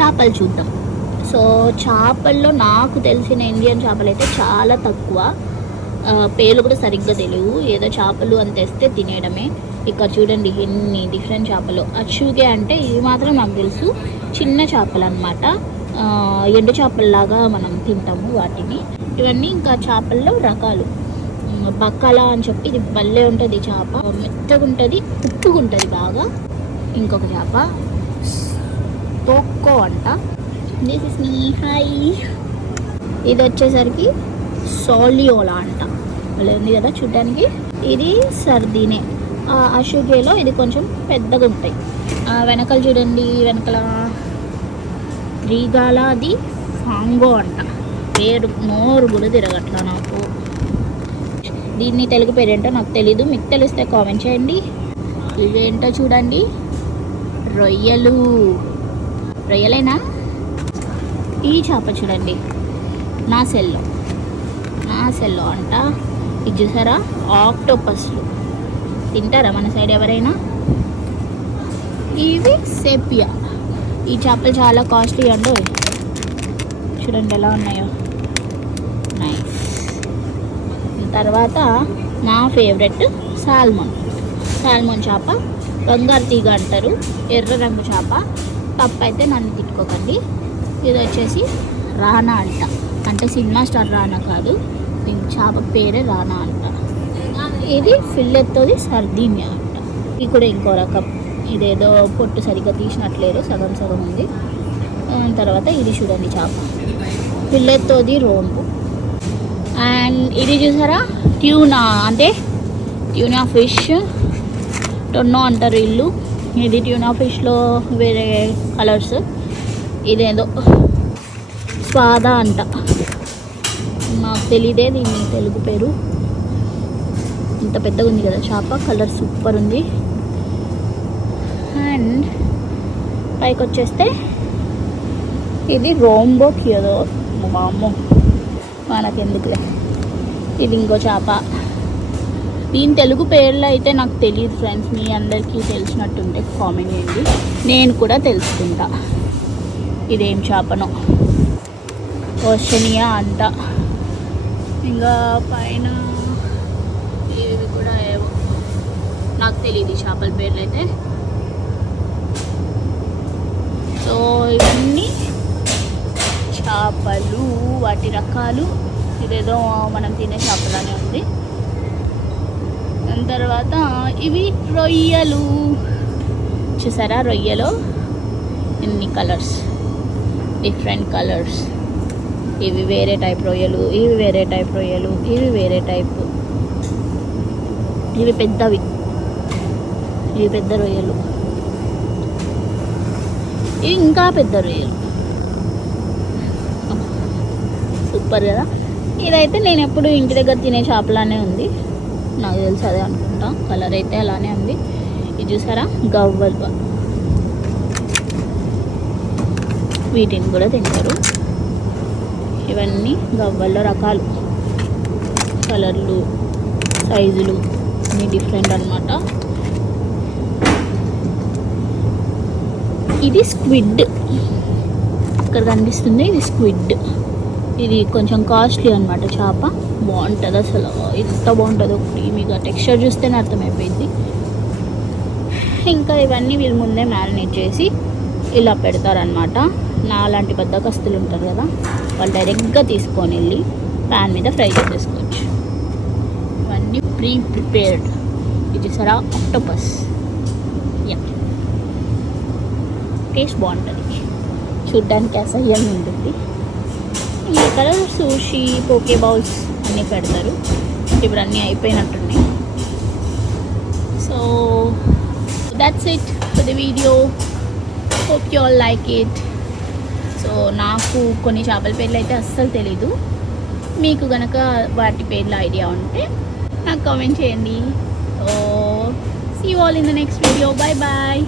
చేపలు చూద్దాం. సో చేపల్లో నాకు తెలిసిన ఇండియన్ చేపలు అయితే చాలా తక్కువ, పేర్లు కూడా సరిగ్గా తెలియవు. ఏదో చేపలు అని తెస్తే తినేయడమే. ఇక్కడ చూడండి ఎన్ని డిఫరెంట్ చేపలు. అచ్చుగే అంటే ఇవి మాత్రం నాకు తెలుసు, చిన్న చేపలు అనమాట. ఎండు చేపల్లాగా మనం తింటాము వాటిని. ఇవన్నీ ఇంకా చేపల్లో రకాలు. బక్కల అని చెప్పి ఇది భలే ఉంటుంది చేప, మెత్తగా ఉంటుంది, ఉప్పుగా ఉంటుంది బాగా. ఇంకొక చేప తోక్కో అంట. This is me high. ఇది వచ్చేసరికి సోలియోలా అంట, భలే ఉంది కదా చూడ్డానికి. ఇది సర్దీనే. అషుగేలో ఇది కొంచెం పెద్దగా ఉంటాయి. వెనకలు చూడండి, వెనకల రీగాలాది ఫాంగో అంట. పేరు నోరు కూడా తిరగట్లా నాకు. దీన్ని తెలుగు పేరేంటో నాకు తెలీదు, మీకు తెలిస్తే కామెంట్ చేయండి. ఇవేంటో చూడండి, రొయ్యలు. రొయ్యలేనా? ఈ చేప చూడండి, నా సెల్లో అంట. ఇది చూసారా, ఆక్టోపస్లు. తింటారా మన సైడ్ ఎవరైనా? ఇవి సెపియా. ఈ చేపలు చాలా కాస్ట్లీ అండి. చూడండి ఎలా ఉన్నాయో, నైస్. తర్వాత నా ఫేవరెట్ సాల్మన్ చేప. బంగారు తీగ అంటారు, ఎర్ర రంగు చేప. తప్పు అయితే నన్ను తిట్టుకోకండి. ఇది వచ్చేసి రానా అంట, అంటే సినిమా స్టార్ రానా కాదు, చేప పేరే రానా అంట. ఇది ఫిల్లెత్తోది సర్దీనియా అంట. ఇది కూడా ఇంకో రకం. ఇదేదో పొట్టు సరిగ్గా తీసినట్లేరు, సగం సగం ఉంది. తర్వాత ఇది చూడండి చేప, ఫిల్లెత్తోది రోంబు. అండ్ ఇది చూసారా, ట్యూనా, అంటే ట్యూనా ఫిష్. టొన్నో అంటారు ఇల్లు. ఇది ట్యూనా ఫిష్లో వేరే కలర్స్. ఇదేదో స్వాదా అంట, నాకు తెలియదే దీన్ని తెలుగు పేరు. ఇంత పెద్దగా ఉంది కదా చేప, కలర్ సూపర్ ఉంది. అండ్ పైకి వచ్చేస్తే ఇది రోంబో క్యూదో. అమ్మో మనకెందుకులే. ఇది ఇంకో చేప. దీని తెలుగు పేర్లు అయితే నాకు తెలియదు ఫ్రెండ్స్, మీ అందరికీ తెలిసినట్టుంటే కామెంట్ చేయండి, నేను కూడా తెలుసుకుంటా. ఇదేం చేపనో, ఓషనియా అంట. ఇంకా పైన ఇవి కూడా ఏవో నాకు తెలియదు ఈ చేపల పేర్లు అయితే. సో ఇవన్నీ చేపలు, వాటి రకాలు. ఇదేదో మనం తినే చేపలానే ఉంది. దాని తర్వాత ఇవి రొయ్యలు. చూసారా రొయ్యలో ఎన్ని కలర్స్, డిఫరెంట్ కలర్స్. ఇవి వేరే టైప్ రొయ్యలు, ఇవి వేరే టైప్ రొయ్యలు, ఇవి వేరే టైపు. ఇవి పెద్దవి, ఇవి పెద్ద రొయ్యలు, ఇవి ఇంకా పెద్ద రొయ్యలు. సూపర్ కదా. ఇదైతే నేను ఎప్పుడు ఇంటి దగ్గర తినే చేపలానే ఉంది, నాకు తెలుసు అదే అనుకుంటా. కలర్ అయితే అలానే ఉంది. ఇది చూసారా, గవ్వలు. వీటిని కూడా తింటారు. ఇవన్నీ గవ్వల్లో రకాలు, కలర్లు, సైజులు అన్నీ డిఫరెంట్ అన్నమాట. ఇది స్క్విడ్, ఇక్కడ కనిపిస్తుంది. ఇది స్క్విడ్. ఇది కొంచెం కాస్ట్లీ అనమాట చేప. బాగుంటుంది అసలు, ఎంత బాగుంటుందో క్రీమీగా. టెక్స్చర్ చూస్తేనే అర్థమైపోయింది. ఇంకా ఇవన్నీ వీళ్ళు ముందే మ్యారినేట్ చేసి ఇలా పెడతారనమాట. నా లాంటి బద్దకస్తులు ఉంటారు కదా, వాళ్ళు డైరెక్ట్గా తీసుకొని వెళ్ళి ప్యాన్ మీద ఫ్రై చేసేసుకోవచ్చు. ఇవన్నీ ప్రిపేర్డ్. ఇది చూసారా, ఆక్టోపస్. టేస్ట్ బాగుంటుంది, చూడ్డానికి అసహ్యంగా ఉంటుంది. ఇక్కడ సూషీ, పోకే బౌల్స్ అన్నీ పెడతారు. ఇప్పుడు అన్నీ అయిపోయినట్టున్నాయి. So that's it for the video. Hope you all like it. So నాకు కొన్ని చేపల పేర్లు అయితే అస్సలు తెలీదు. మీకు కనుక వాటి పేర్ల ఐడియా ఉంటే నాకు కామెంట్ చేయండి. So see you all in the next video. Bye bye.